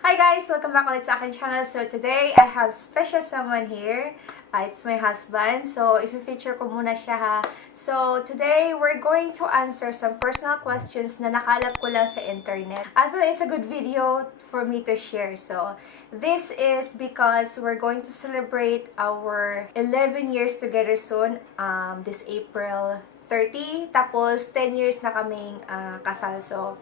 Hi guys! Welcome back ulit sa akin channel. So today, I have special someone here. It's my husband. So, i-feature ko muna siya ha. So, today, we're going to answer some personal questions na nakalap ko lang sa internet. I thought it's a good video for me to share. So, this is because we're going to celebrate our 11 years together soon. This April 30. Tapos, 10 years na kaming kasal. So,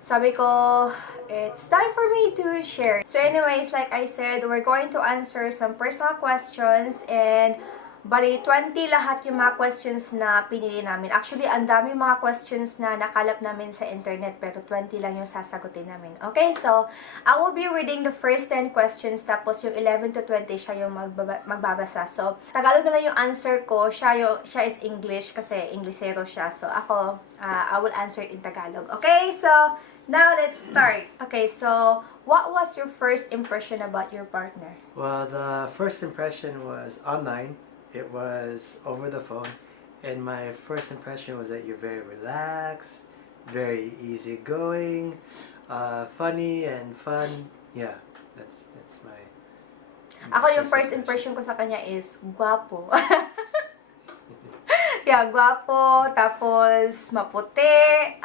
sabi ko, it's time for me to share. So anyways, like I said, we're going to answer some personal questions and bali 20 lahat yung mga questions na pinili namin. Actually, ang dami mga questions na nakalap namin sa internet pero 20 lang yung sasagutin namin. Okay, so I will be reading the first 10 questions tapos yung 11 to 20 siya yung magbabasa. So, Tagalog na lang yung answer ko. Siya is English kasi Inglesero siya. So, ako, I will answer it in Tagalog. Okay, so now let's start. Okay, so what was your first impression about your partner? Well, the first impression was online. It was over the phone, and my first impression was that you're very relaxed, very easygoing, funny and fun. Yeah, that's my Ako yung first impression ko sa kanya is guwapo. Yeah, guwapo, tapos maputi,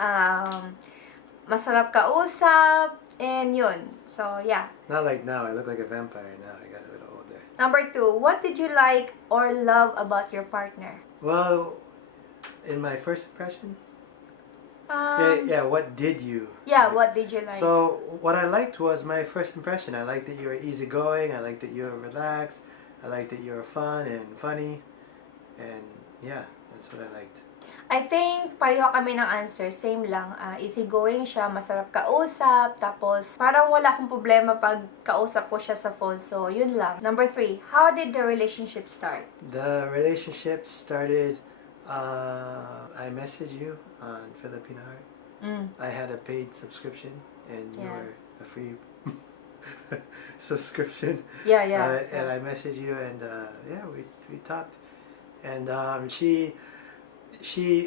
masarap kausap, and yun. So, yeah. Not like now. I look like a vampire now. I got a little older. Number 2, what did you like or love about your partner? Well, in my first impression, what did you? Yeah, like? what did you like? So what I liked was my first impression. I liked that you were easygoing. I liked that you were relaxed. I liked that you were fun and funny, and yeah, that's what I liked. I think pareho kami ng answer. Same lang. Easygoing siya, masarap kausap, tapos parang wala akong problema pag kausap ko siya sa phone. So, yun lang. Number 3, how did the relationship start? The relationship started, I messaged you on Filipino Heart. I had a paid subscription, and you were a free subscription. Yeah. And I messaged you, and we talked. And she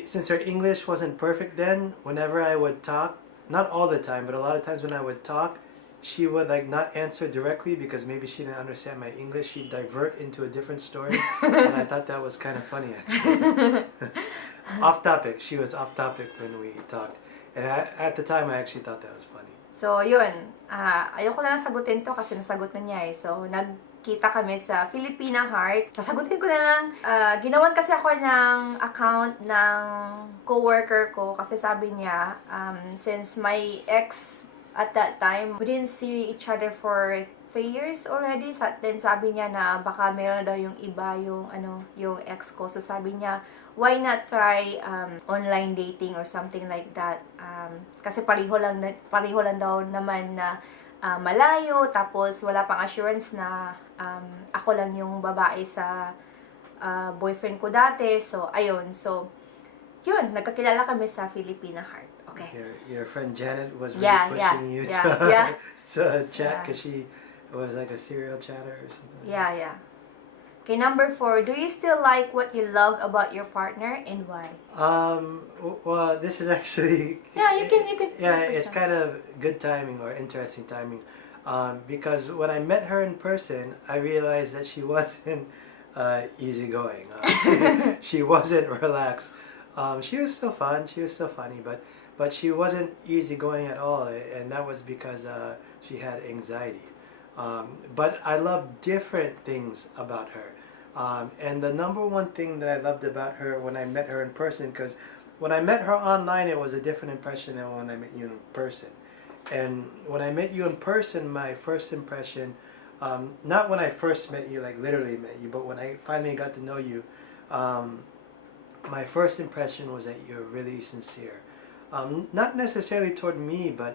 since her English wasn't perfect then, whenever I would talk, not all the time, but a lot of times when I would talk, she would like not answer directly because maybe she didn't understand my English. She'd divert into a different story, and I thought that was kind of funny actually. Off topic. She was off topic when we talked, and at the time I actually thought that was funny. So, yun. Ayoko na lang sagutin to kasi nasagot na niya eh. So, nagkita kami sa Filipina Heart. Sasagutin ko na lang. Ginawan kasi ako ng account ng coworker ko kasi sabi niya, since my ex at that time, we didn't see each other for 3 years already. Then sabi niya na baka meron daw yung iba yung ex ko. So sabi niya, why not try online dating or something like that? Kasi pareho lang daw naman na malayo, tapos wala pang assurance na ako lang yung babae sa boyfriend ko dati. So, ayun. So, yun. Nagkakilala kami sa Filipina Heart. Okay. Your friend Janet was really pushing you to chat because she was like a serial chatter or something. Yeah. Okay, number 4. Do you still like what you love about your partner and why? Well, this is actually... Yeah, you can. Yeah, it's kind of good timing or interesting timing. Because when I met her in person, I realized that she wasn't easygoing. She wasn't relaxed. She was still fun, she was still funny, but she wasn't easygoing at all, and that was because she had anxiety. But I love different things about her. And the number one thing that I loved about her when I met her in person, because when I met her online, it was a different impression than when I met you in person. And when I met you in person, my first impression, not when I first met you, like literally met you, but when I finally got to know you, my first impression was that you're really sincere. Not necessarily toward me, but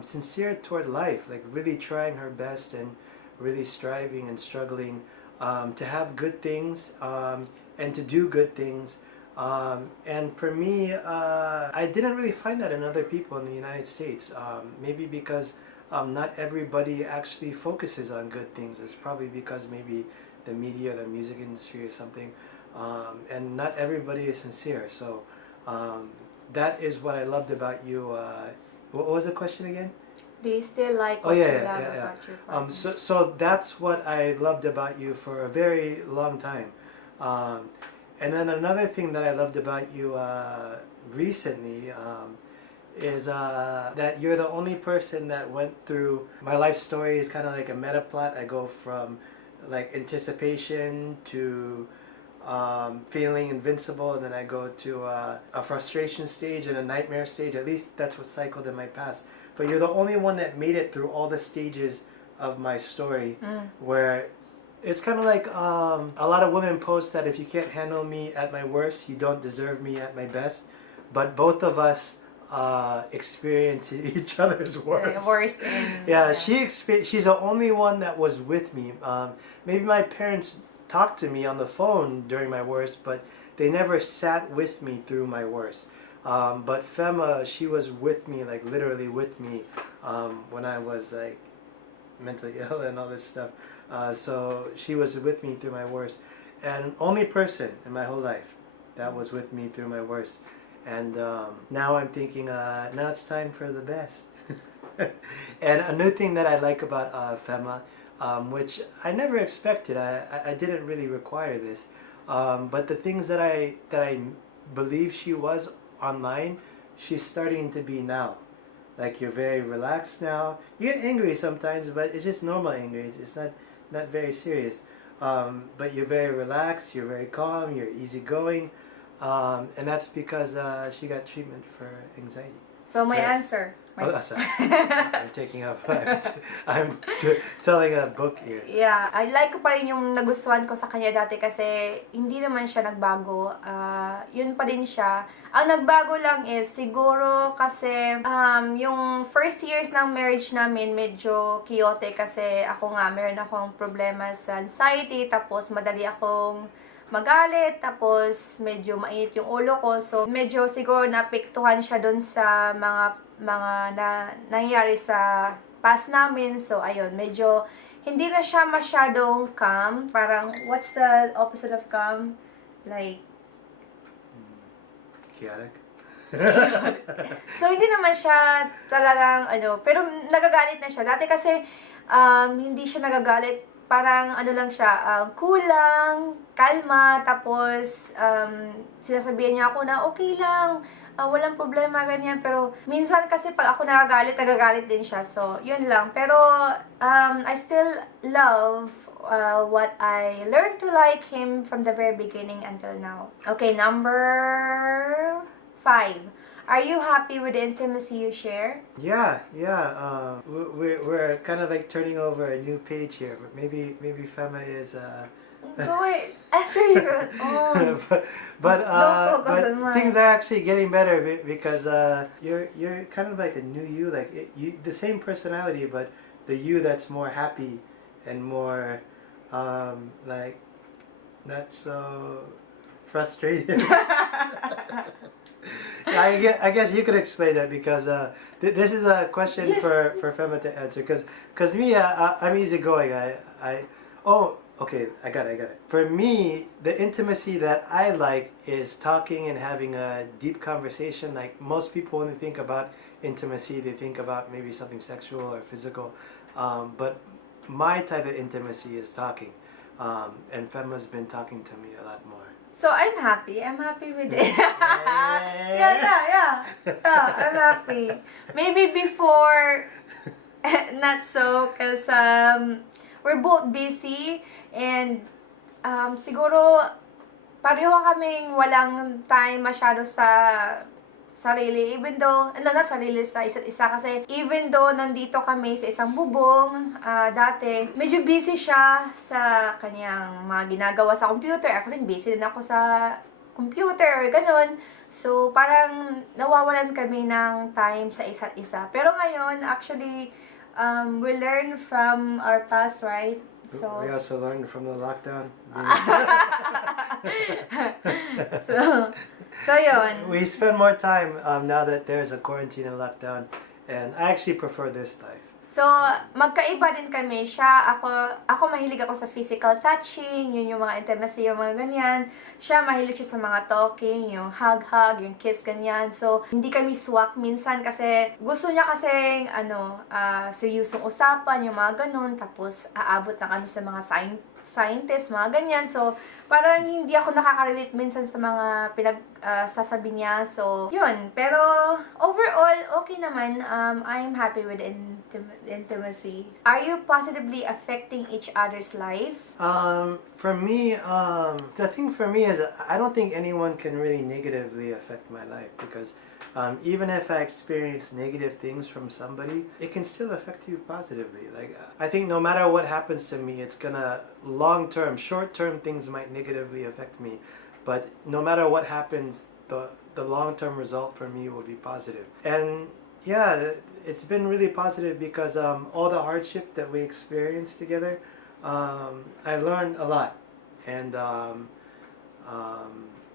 sincere toward life, like really trying her best and really striving and struggling to have good things and to do good things. And for me, I didn't really find that in other people in the United States. Maybe because not everybody actually focuses on good things. It's probably because maybe the media, the music industry or something. And not everybody is sincere. So that is what I loved about you. What was the question again? Do you still like Oh what yeah, you yeah, love yeah, about yeah. your partner? So that's what I loved about you for a very long time. Um, and then another thing that I loved about you recently is that you're the only person that went through my life story. Is kind of like a meta plot. I go from like anticipation to feeling invincible, and then I go to a frustration stage and a nightmare stage. At least that's what cycled in my past. But you're the only one that made it through all the stages of my story, where it's kind of like a lot of women post that if you can't handle me at my worst, you don't deserve me at my best. But both of us experience each other's worst. Worst in Yeah, she's the only one that was with me. Maybe my parents talked to me on the phone during my worst, but they never sat with me through my worst. But Fema, she was with me, like literally with me, when I was like mentally ill and all this stuff. So she was with me through my worst, and only person in my whole life that was with me through my worst. And now I'm thinking, now it's time for the best. And a new thing that I like about Fema, which I never expected, I didn't really require this, but the things that I believe she was online, she's starting to be now. Like you're very relaxed now. You get angry sometimes, but it's just normal angry. It's not very serious. But you're very relaxed. You're very calm. You're easygoing, and that's because she got treatment for anxiety. So my Stress. answer. Oh, sorry. I'm taking up. I'm telling a book here. Yeah, I like ko pa rin yung nagustuhan ko sa kanya dati kasi hindi naman siya nagbago. Yun pa din siya. Ang nagbago lang is siguro kasi yung first years ng marriage namin medyo chaotic kasi ako nga meron akong problema sa anxiety tapos madali akong magalit, tapos medyo mainit yung ulo ko. So, medyo siguro napiktuhan siya dun sa mga nangyayari sa past namin. So, ayun, medyo hindi na siya masyadong calm. Parang, what's the opposite of calm? Like, Chaotic. So, hindi naman siya talagang, pero nagagalit na siya. Dati kasi, hindi siya nagagalit. Parang, lang siya, cool lang, kalma, tapos, sinasabihan niya ako na, okay lang, walang problema, ganyan. Pero, minsan kasi pag ako nagagalit din siya. So, yun lang. Pero, I still love what I learned to like him from the very beginning until now. Okay, number 5. Are you happy with the intimacy you share? Yeah. We're kind of like turning over a new page here, but maybe Fema is. Go ahead, answer your own. but Don't focus on mine. things are actually getting better because you're kind of like a new you, like the same personality, but the you that's more happy and more like not so frustrated. I guess you could explain that because this is a question for Fema to answer because me I'm easygoing. Okay, I got it. For me, the intimacy that I like is talking and having a deep conversation. Like most people, when they think about intimacy, they think about maybe something sexual or physical. But my type of intimacy is talking, and Fema's been talking to me a lot more. So I'm happy. I'm happy with it. Yeah. I'm happy. Maybe before, not so, because we're both busy and siguro pareho kaming walang time masyado sa sarili, even though, not sarili, sa isa't isa kasi even though nandito kami sa isang bubong dati, medyo busy siya sa kanyang mga ginagawa sa computer. Ako rin busy din ako sa computer, ganun. So, parang nawawalan kami ng time sa isa't isa. Pero ngayon, actually, we learn from our past, right? So, we also learned from the lockdown. So yun. We spend more time now that there's a quarantine and lockdown, and I actually prefer this life. So, magkaiba din kami. Ako mahilig ako sa physical touching, yun yung mga intimacy, yung mga ganyan. Siya, mahilig siya sa mga talking, yung hug, yung kiss, ganyan. So, hindi kami swak minsan kasi gusto niya kasing, seryosong usapan, yung mga ganun. Tapos, aabot na kami sa mga scientist, mga ganyan. So, parang hindi ako nakaka-relate minsan sa mga sasabi niya. So, yun. Pero, overall, okay naman. I'm happy with intimacy. Are you positively affecting each other's life? For me, the thing for me is I don't think anyone can really negatively affect my life because even if I experience negative things from somebody, it can still affect you positively. Like I think no matter what happens to me, it's gonna short-term things might negatively affect me, but no matter what happens, the long-term result for me will be positive. And yeah, it's been really positive because all the hardship that we experienced together, I learned a lot, and I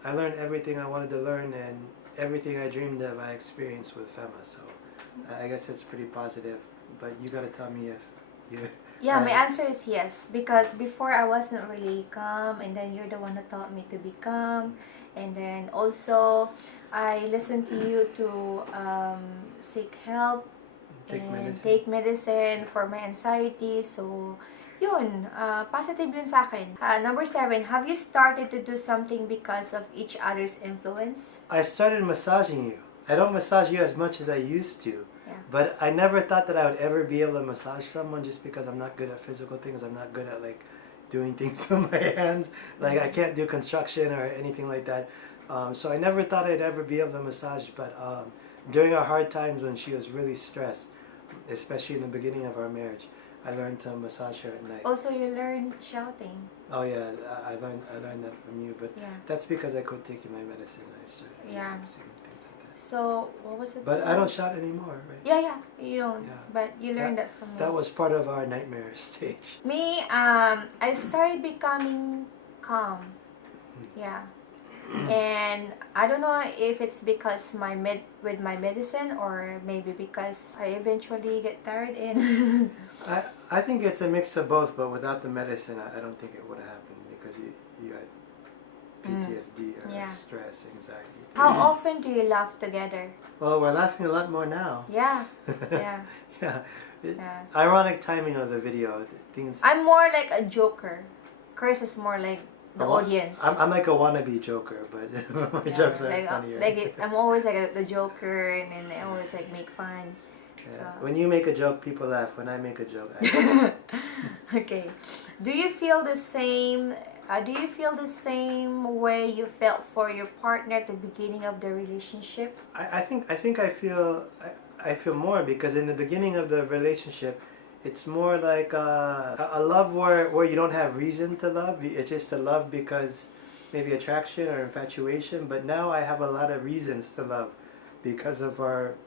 learned everything I wanted to learn, and everything I dreamed of I experienced with Fema. So I guess it's pretty positive. But you gotta tell me if you. Yeah, my answer is yes. Because before I wasn't really calm, and then you're the one who taught me to be calm. And then also, I listened to you to seek help take medicine for my anxiety. So, yun, positive yun sa akin. Number 7, have you started to do something because of each other's influence? I started massaging you. I don't massage you as much as I used to. Yeah. But I never thought that I would ever be able to massage someone just because I'm not good at physical things. I'm not good at like doing things with my hands. Like I can't do construction or anything like that. So I never thought I'd ever be able to massage. But during our hard times when she was really stressed, especially in the beginning of our marriage, I learned to massage her at night. Also, you learned shouting. Oh yeah, I learned that from you. But Yeah. that's because I quit taking my medicine. I started singing things like that. So, what was it? But I don't shout anymore, right? Yeah, you don't. Yeah. But you learned that from me. That was part of our nightmare stage. Me, I started becoming calm. Yeah. And I don't know if it's because with my medicine or maybe because I eventually get tired and I think it's a mix of both, but without the medicine, I don't think it would have happened because you had PTSD or stress, anxiety. How often do you laugh together? Well, we're laughing a lot more now. Yeah. Yeah. Yeah. Ironic timing of the video. Things. I'm more like a joker. Chris is more like the audience. I'm like a wannabe joker, but my jokes are funnier. I'm always like the joker, and then I always like make fun. Yeah. So. When you make a joke, people laugh. When I make a joke, I laugh. Okay. Do you feel the same? Do you feel the same way you felt for your partner at the beginning of the relationship? I think I feel more because in the beginning of the relationship, it's more like a love where you don't have reason to love. It's just a love because maybe attraction or infatuation. But now I have a lot of reasons to love because of our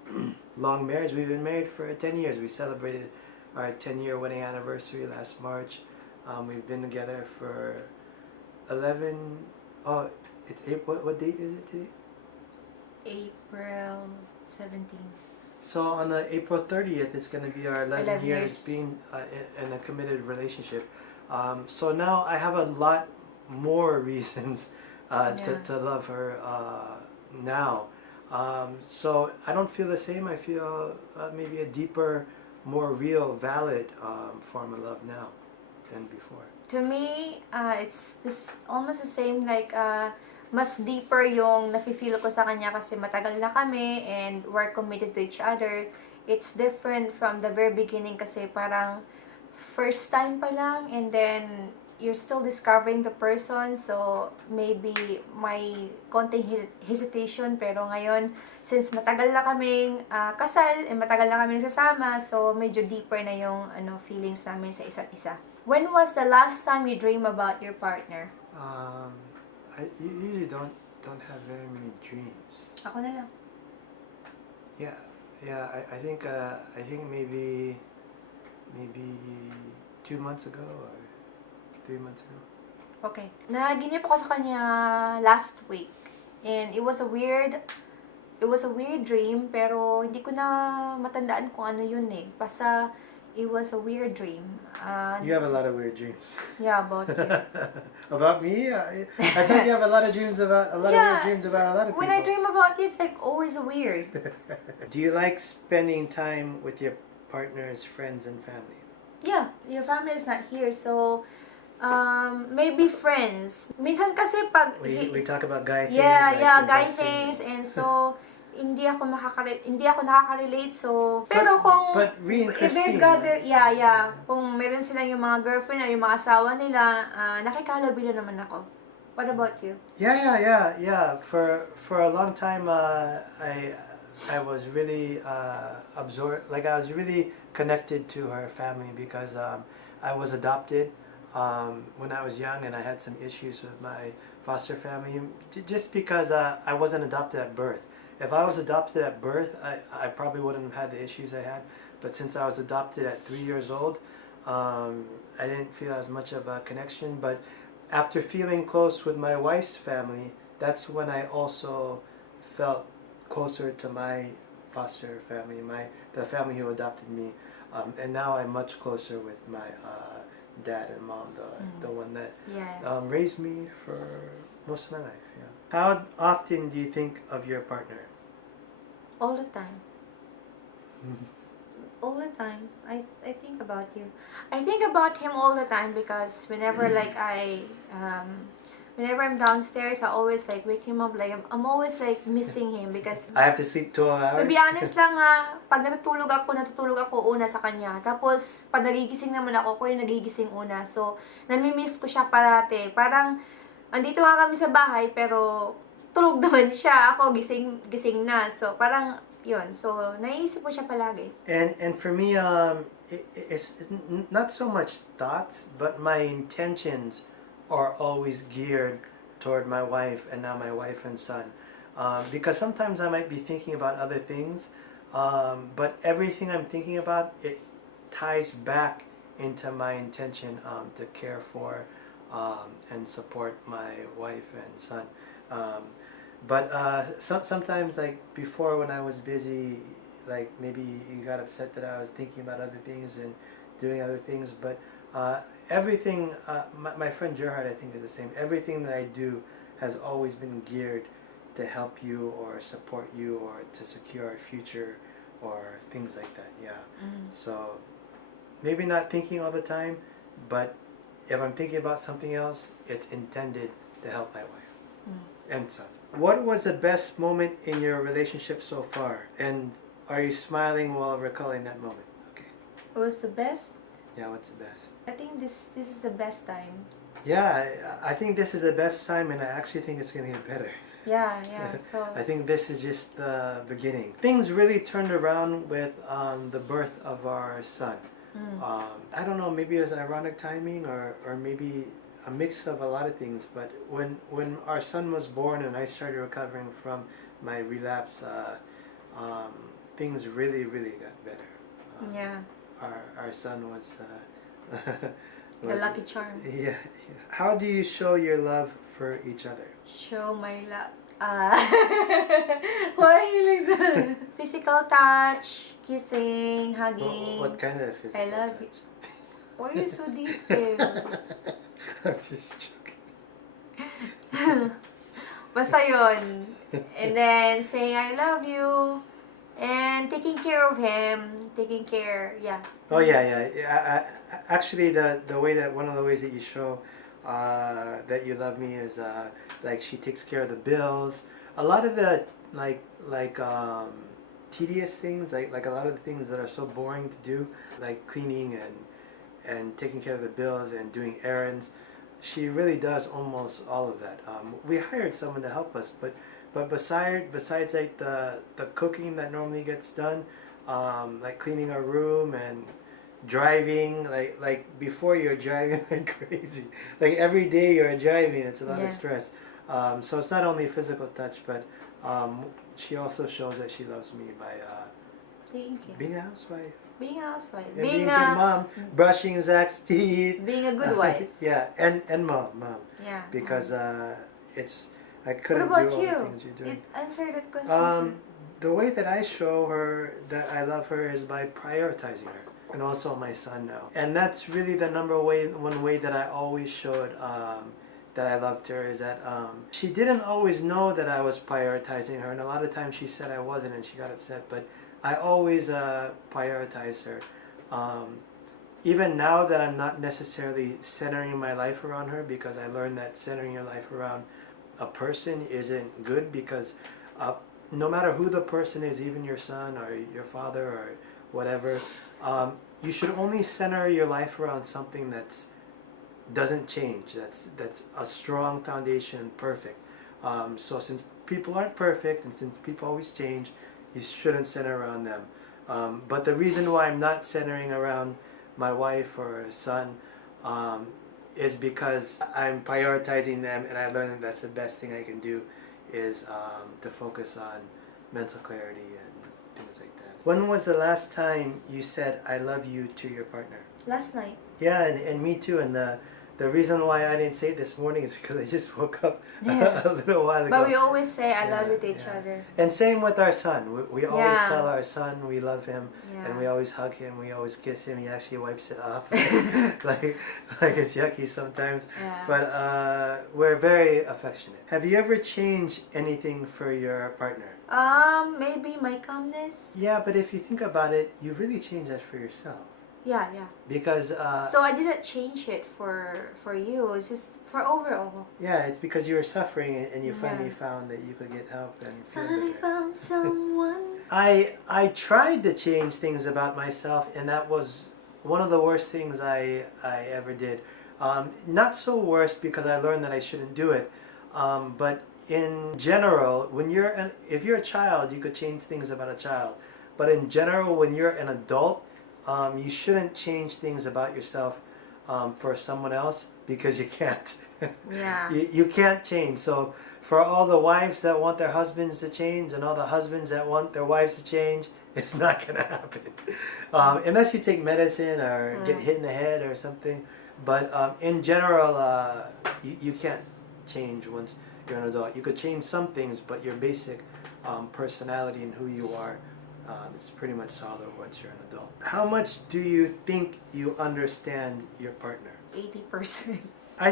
long marriage. We've been married for 10 years. We celebrated our 10-year wedding anniversary last March. We've been together for 11. Oh, it's April. What date is it today? April 17th. So on the April 30th, it's going to be our 11 years being in a committed relationship. So now I have a lot more reasons to love her now. So I don't feel the same. I feel maybe a deeper, more real, valid form of love now than before. To me, it's almost the same, like mas deeper yung nafe-feel ko sa kanya kasi matagal na kami and we're committed to each other. It's different from the very beginning kasi parang first time pa lang and then you're still discovering the person, so maybe may konting hesitation, pero ngayon since matagal na kaming kasal and matagal na kami nagsasama, so medyo deeper na yung feelings namin sa isa't isa. When was the last time you dream about your partner? I usually don't have very many dreams. Ako na lang. Yeah. I think maybe 2 months ago or 3 months ago. Okay. Naginip ako sa kanya last week, and it was a weird dream, pero hindi ko na matandaan kung ano yun eh. Basta it was a weird dream. You have a lot of weird dreams. Yeah, about you. About me? I thought you have a lot of dreams about weird dreams about a lot of people. When I dream about you, it's like always weird. Do you like spending time with your partner's friends and family? Yeah, your family is not here, so maybe friends. Minsan kasi pag We talk about guy things. yeah, like yeah, guy investing. things, and so hindi ako nakaka-relate, so pero kung but Rhea and if there's Christine, gather, yeah, kung meron silang yung mga girlfriend o yung mga asawa nila, nakikalabilo naman ako. What about you? Yeah. For a long time, I was really absorbed. Like I was really connected to her family because I was adopted when I was young, and I had some issues with my foster family. Just because I wasn't adopted at birth. If I was adopted at birth, I probably wouldn't have had the issues I had. But since I was adopted at 3 years old, I didn't feel as much of a connection. But after feeling close with my wife's family, that's when I also felt closer to my foster family, the family who adopted me. And now I'm much closer with my dad and mom, the one that raised me for most of my life. Yeah. How often do you think of your partner? All the time. All the time. I think about you. I think about him all the time because whenever like whenever I'm downstairs, I always like wake him up. Like I'm always like missing him because I have to sleep 12 hours. to be honest lang pag natutulog ako una sa kanya. Tapos pag nagigising naman ako yung nagigising una. So nami-miss ko siya parate. Parang andito nga kami sa bahay pero tulog naman siya. Ako gising na. So parang yun. So naiisip ko siya palagi. And for me, it's not so much thoughts, but my intentions are always geared toward my wife and now my wife and son. Because sometimes I might be thinking about other things, but everything I'm thinking about, it ties back into my intention to care for and support my wife and son. But sometimes, like before when I was busy, like maybe you got upset that I was thinking about other things and doing other things, but everything, my friend Gerhard, I think, is the same. Everything that I do has always been geared to help you or support you or to secure our future or things like that. Yeah. So maybe not thinking all the time, but if I'm thinking about something else, it's intended to help my wife and son. What was the best moment in your relationship so far? And are you smiling while recalling that moment? Okay. What was the best? Yeah, what's the best? I think this is the best time. Yeah, I think this is the best time, and I actually think it's going to get better. Yeah. So I think this is just the beginning. Things really turned around with the birth of our son. I don't know, maybe it was ironic timing or maybe a mix of a lot of things, but when our son was born and I started recovering from my relapse, things really got better. Our son was the lucky charm. Yeah. How do you show your love for each other? Show my love. Why are you like that? Physical touch, kissing, hugging. What kind of physical I love touch? you. Why are you so detailed? I'm just joking. Basta yun. And then saying I love you. And taking care of him. Taking care, yeah. Oh yeah. Actually, the way that one of the ways that you show that you love me is like she takes care of the bills. A lot of the like tedious things, like a lot of the things that are so boring to do, like cleaning and taking care of the bills and doing errands. She really does almost all of that. We hired someone to help us, but besides like the cooking that normally gets done, like cleaning our room and driving, like before you're driving like crazy. Like every day you're driving, it's a lot of stress. So it's not only physical touch, but she also shows that she loves me by being a housewife. Being a housewife. And being a good mom, brushing Zach's teeth. Being a good wife. Yeah, and mom. Yeah. Because I couldn't do all the things you're doing. Answer that question. The way that I show her that I love her is by prioritizing her. and also my son now. And that's really the one way that I always showed that I loved her, is that she didn't always know that I was prioritizing her, and a lot of times she said I wasn't, and she got upset. But I always prioritized her. Even now that I'm not necessarily centering my life around her, because I learned that centering your life around a person isn't good, because no matter who the person is, even your son or your father or whatever, you should only center your life around something that's doesn't change. That's a strong foundation, perfect. So since people aren't perfect, and since people always change, you shouldn't center around them. But the reason why I'm not centering around my wife or son is because I'm prioritizing them, and I learned that that's the best thing I can do, is to focus on mental clarity and things like that. When was the last time you said I love you to your partner? Last night. Yeah, and me too. And the reason why I didn't say it this morning is because I just woke up Yeah. a little while ago. But we always say I love Yeah, you to each yeah. other. And same with our son. We always Yeah. tell our son we love him, Yeah. and we always hug him. We always kiss him. He actually wipes it off, like it's yucky sometimes. Yeah. But we're very affectionate. Have you ever changed anything for your partner? Maybe my calmness. Yeah, but if you think about it, you really changed that for yourself. Yeah, yeah. Because So I didn't change it for you. It's just for overall. yeah, it's because you were suffering, and you finally Yeah. found that you could get help and feel Finally better. found someone. I tried to change things about myself, and that was one of the worst things I ever did. Not so worst because I learned that I shouldn't do it, but in general, if you're a child, you could change things about a child. But in general, when you're an adult, you shouldn't change things about yourself for someone else, because you can't. Yeah. You can't change. So for all the wives that want their husbands to change, and all the husbands that want their wives to change, it's not going to happen. Unless you take medicine or get hit in the head or something. But in general, you can't change once you're an adult. You could change some things, but your basic personality and who you are, it's pretty much solid once you're an adult. How much do you think you understand your partner? 80%. I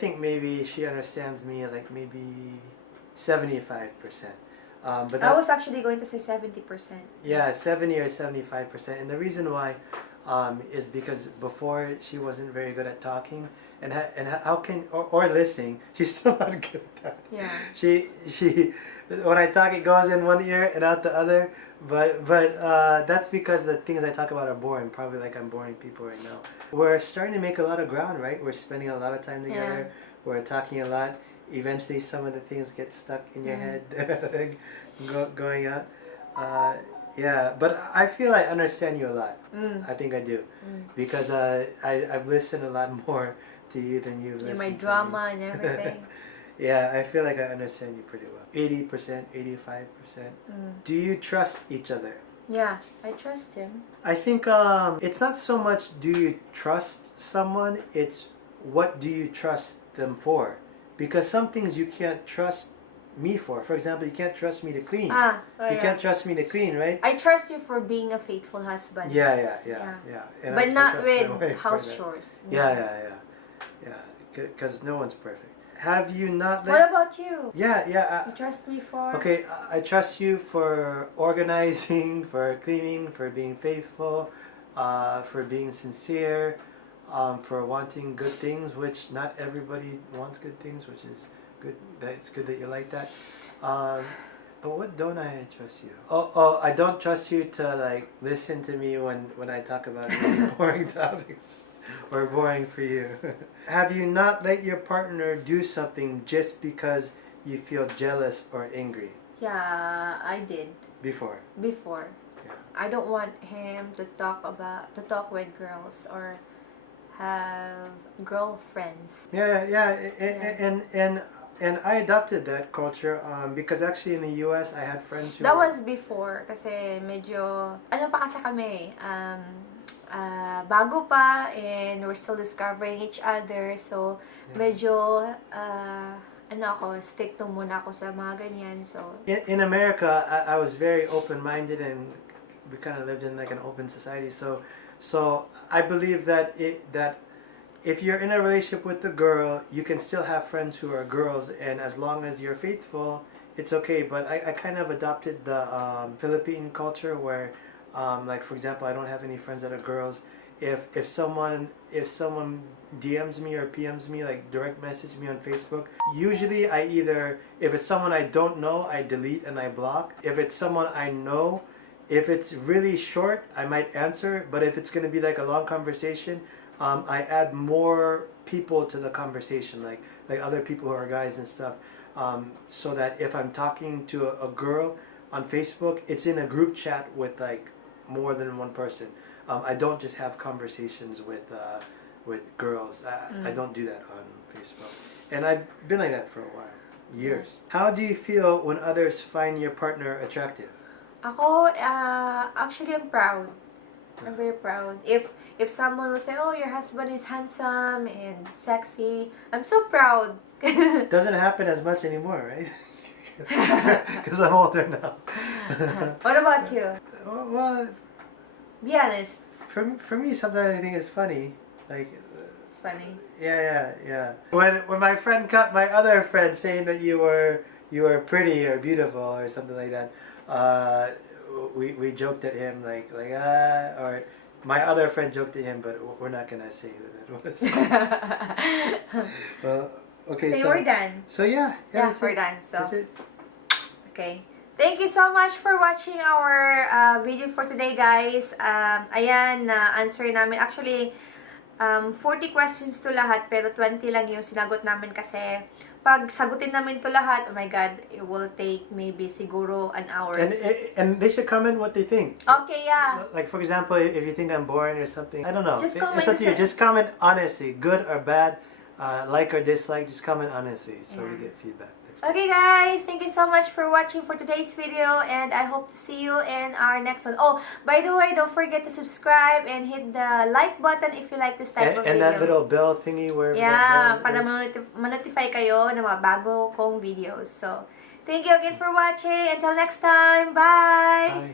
think maybe she understands me like maybe 75%. But I was actually going to say 70%. yeah, 70 or 75%. And the reason why is because before she wasn't very good at talking, and how can or listening. She's still not good at that. Yeah. She when I talk, it goes in one ear and out the other. But that's because the things I talk about are boring. Probably like I'm boring people right now. We're starting to make a lot of ground, right? We're spending a lot of time together. Yeah. We're talking a lot. Eventually, some of the things get stuck in your head, going out. Yeah, but I feel I understand you a lot. I think I do, because I've listened a lot more to you than you've listened. You're my to drama me. and everything. Yeah, I feel like I understand you pretty well. 80%, 85%. Do you trust each other? Yeah, I trust him. I think it's not so much do you trust someone, it's what do you trust them for? Because some things you can't trust me for. For example, you can't trust me to clean. You can't trust me to clean, right? I trust you for being a faithful husband. Yeah. And but I not trust my with wife house for that. chores. Yeah. Because no one's perfect. Have you not? What about you? Yeah. You trust me for? Okay, I trust you for organizing, for cleaning, for being faithful, for being sincere, for wanting good things, which not everybody wants good things, which is good. It's good that you like that. But what don't I trust you? Oh, I don't trust you to like listen to me when I talk about really boring topics. Or boring for you. Have you not let your partner do something just because you feel jealous or angry? Yeah, I did. Before. Yeah. I don't want him to talk with girls or have girlfriends. And I adopted that culture because actually in the US I had friends who That was before kasi medyo ano pa kasi kami bago pa, and we're still discovering each other, so medyo stick to muna ako sa mga ganyan. So in America I was very open-minded and we kind of lived in like an open society. So I believe that if you're in a relationship with a girl, you can still have friends who are girls, and as long as you're faithful, it's okay. But I kind of adopted the Philippine culture where, like for example, I don't have any friends that are girls. If someone DMs me or PMs me, like direct message me on Facebook, usually if it's someone I don't know, I delete and I block. If it's someone I know, if it's really short, I might answer. But if it's going to be like a long conversation, I add more people to the conversation, like other people who are guys and stuff, so that if I'm talking to a girl on Facebook, it's in a group chat with like more than one person. I don't just have conversations with girls. I don't do that on Facebook, and I've been like that for a while, years. How do you feel when others find your partner attractive? Ako, actually, I'm proud. I'm very proud. If someone will say, "Oh, your husband is handsome and sexy," I'm so proud. Doesn't happen as much anymore, right? Because I'm older now. What about you? Well, Be honest. for me, sometimes I think it's funny. Like, It's funny. yeah. When my friend caught my other friend saying that you were pretty or beautiful or something like that, we joked at him or my other friend joked at him, but we're not gonna say who that was. Okay, Okay, so we're done. So yeah, Yeah, that's we're it. done. So, That's it. okay. Thank you so much for watching our video for today, guys. Ayan, answer namin. Actually, 40 questions to lahat, pero 20 lang yung sinagot namin kasi pag sagutin namin to lahat, oh my God, it will take maybe siguro an hour. And they should comment what they think. Okay, yeah. Like for example, if you think I'm boring or something, I don't know. Just It's comment up to you. and say- Just comment honestly, good or bad, like or dislike. Just comment honestly, so we Yeah. get feedback. That's good. Okay, guys, thank you so much for watching for today's video, and I hope to see you in our next one. Oh, by the way, don't forget to subscribe and hit the like button if you like this type of And video. that little bell thingy where Yeah, that para is. ma-notify kayo ng mga bago kong videos. So, thank you again for watching. Until next time, bye! Bye.